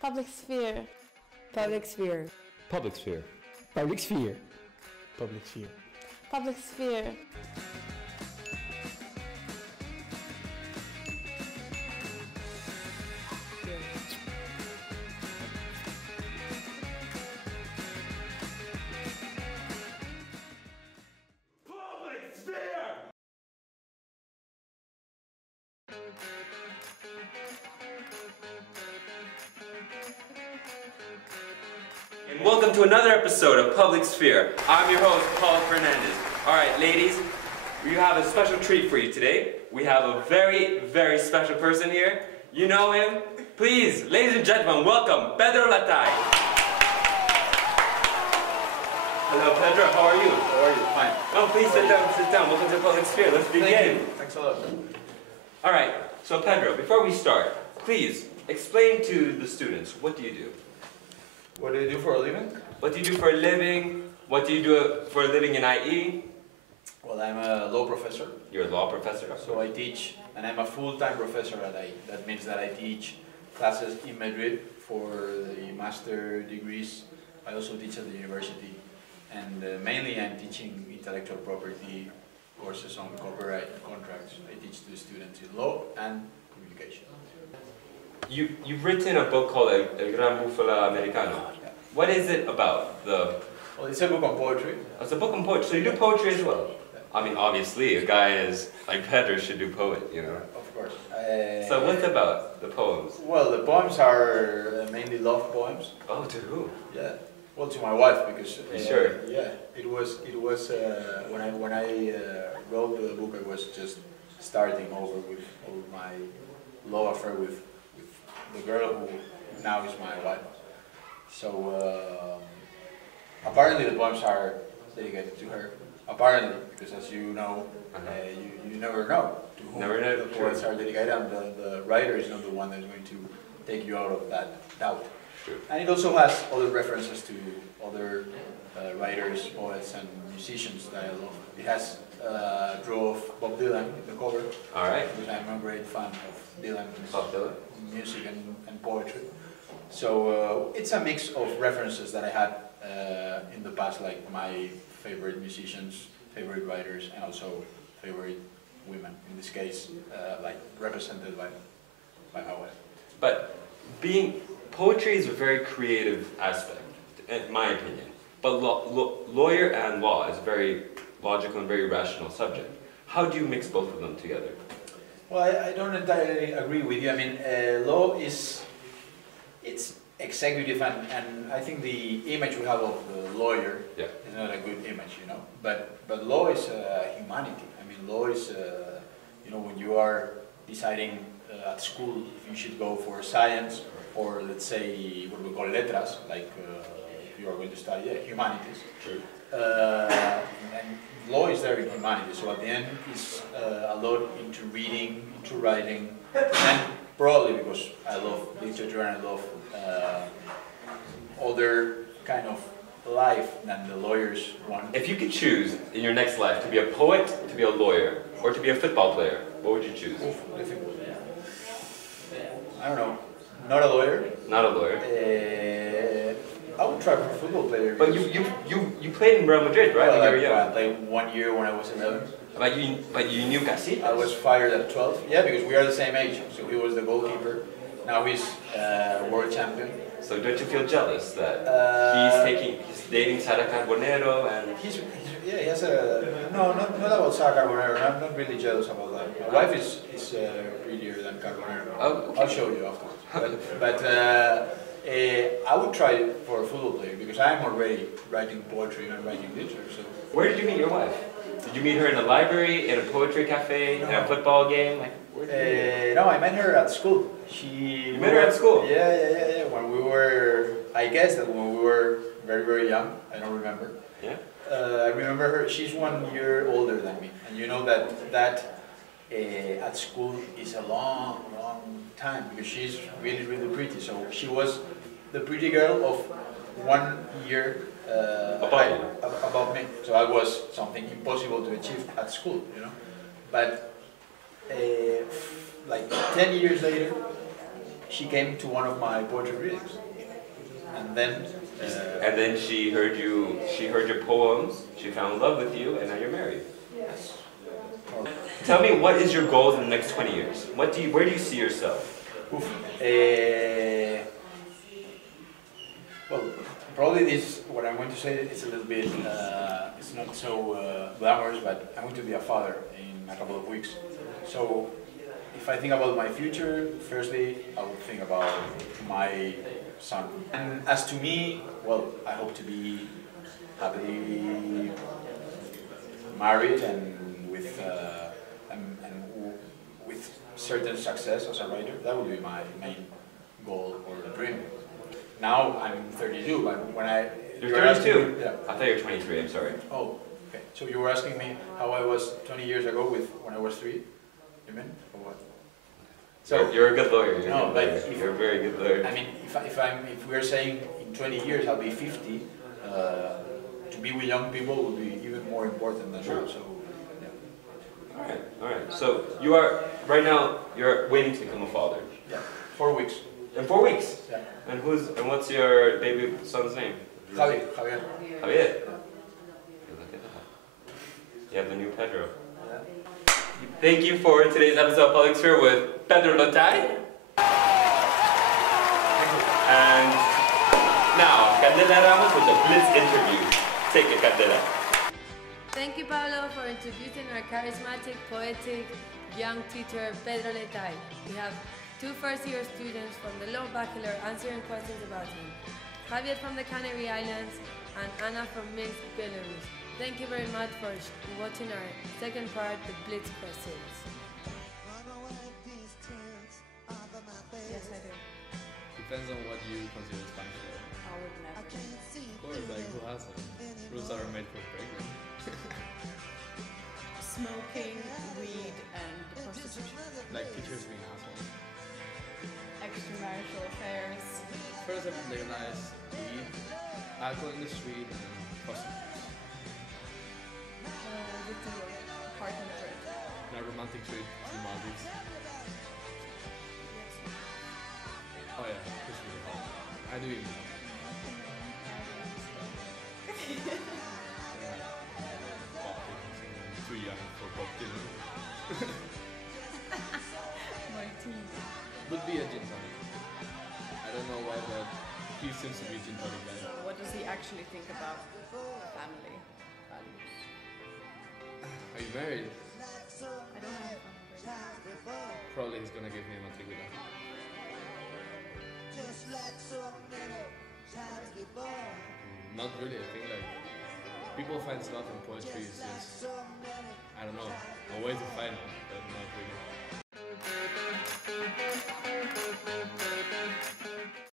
Public sphere. Public sphere. Public sphere. Public sphere. Public sphere. Public sphere. And welcome to another episode of Public Sphere. I'm your host, Paul Fernandez. Alright, ladies, we have a special treat for you today. We have a very, very special person here. You know him? Please, ladies and gentlemen, welcome Pedro Letai. Hello, Pedro, how are you? How are you? Fine. Oh, please sit down, sit down. Welcome to Public Sphere. Let's begin. Thank you. Thanks a lot. Alright, so Pedro, before we start, please explain to the students, what do you do? What do you do for a living? What do you do for a living? What do you do for a living in IE? Well, I'm a law professor. You're a law professor. So I teach, and I'm a full-time professor at IE. That means that I teach classes in Madrid for the master degrees. I also teach at the university. And mainly I'm teaching intellectual property courses on copyright contracts. I teach the students in law and communication. You've written a book called El Gran Búfala Americano. Yeah. What is it about? Well, it's a book on poetry. Oh, it's a book on poetry, so you do poetry as well? Yeah. I mean, obviously, a guy like Pedro should do poet, you know? Of course. So what's about the poems? Well, the poems are mainly love poems. Oh, to who? Yeah. Well, to my wife, because Sure. Yeah, it was when I wrote the book, I was just starting over with my love affair with the girl who now is my wife. So apparently the poems are dedicated to her. Apparently, because as you know, you never know to whom the poets are dedicated, and the writer is not the one that's going to take you out of that doubt. Sure. And it also has other references to other writers, poets, and musicians that I love. It has a draw of Bob Dylan in the cover. All right. Because I'm a great fan of Dylan's Bob Dylan. music and poetry. So it's a mix of references that I had in the past, like my favorite musicians, favorite writers, and also favorite women. In this case, like represented by my wife. But poetry is a very creative aspect, in my opinion. But lawyer and law is a very logical and very rational subject. How do you mix both of them together? Well, I don't entirely agree with you. I mean, law it's executive, and I think the image we have of the lawyer is not a good image, you know. But law is humanity. I mean, law is you know, when you are deciding at school if you should go for science or, let's say, what we call letras, like if you are going to study humanities. True. And law is there in humanity, so at the end it's a lot into reading, into writing, and probably because I love literature and I love other kind of life than the lawyers want. If you could choose in your next life to be a poet, to be a lawyer, or to be a football player, what would you choose? Oof, difficult. I don't know. Not a lawyer. Not a lawyer. I would try for a football player. But you played in Real Madrid, right? Well, when you were young. I played 1 year when I was 11. But you knew Casillas. I was fired at 12. Yeah, because we are the same age. So he was the goalkeeper. Now he's world champion. So don't you feel jealous that he's dating Sara Carbonero and Yeah, he has a no, not about Sara Carbonero. I'm not really jealous about that. My wife is prettier than Carbonero. Oh, okay. I'll show you afterwards. but I would try for a football player because I'm already writing poetry and writing literature. So. Where did you meet your wife? Did you meet her in a library, in a poetry cafe, in a football game? Like, no, I met her at school. You met her at school? Yeah. When we were, I guess that when we were very, very young. I don't remember. Yeah. I remember her. She's 1 year older than me, and you know that at school is a long time because she's really, really pretty. So she was the pretty girl of 1 year above me. So I was something impossible to achieve at school, you know. But like 10 years later, she came to one of my poetry readings, and then. And then she heard your poems, she fell in love with you, and now you're married. Yes. Tell me, what is your goals in the next 20 years? Where do you see yourself? Oof. Well, probably what I'm going to say is a little bit, it's not so glamorous, but I'm going to be a father in a couple of weeks. So, if I think about my future, firstly, I would think about my son. And as to me, well, I hope to be happily married and with with certain success as a writer. That would be my main goal or dream. Now I'm 32, but when You're 32? Yeah. I thought you were 23, I'm sorry. Oh, okay. So you were asking me how I was 20 years ago when I was 3? You mean? Or what? So you're a good lawyer. You're a very good lawyer. I mean, if we're saying in 20 years I'll be 50, to be with young people would be even more important than now. So, yeah. All right. So you are right now. You're waiting to become a father. Yeah. 4 weeks. In 4 weeks. Yeah. And what's your baby son's name? Javier. Javier. Look at that. You have the new Pedro. Yeah. Thank you for today's episode of Public Sphere with Pedro Letai. And now, Candela Ramos with the Blitz interview. Take it, Candela. Thank you, Pablo, for introducing our charismatic, poetic, young teacher, Pedro Letai. We have 2 first-year students from the Law Bachelor answering questions about him. Javier from the Canary Islands and Anna from Minsk, Belarus. Thank you very much for watching our second part, the Blitz questions. Yes, I do. Depends on what you consider Spanish law. I would never. Of course, like who hasn't? Rules are made for breaking. Smoking, weed, and prostitution. Like teachers being assholes. Extramarital affairs. First, they legalize weed, alcohol in the street, and prostitutes. Victim of partner threat. And a romantic trip to the Maldives. Oh yeah, it's really hot. I do even know. Too young for Bob Dylan. My team. Would be a gin tonic. I don't know why, but he seems to be a gin tonic guy. What does he actually think about family values? Are you married? I don't have a family. Probably he's gonna give me a matricula. Not really, I think like people find stuff in poetry is just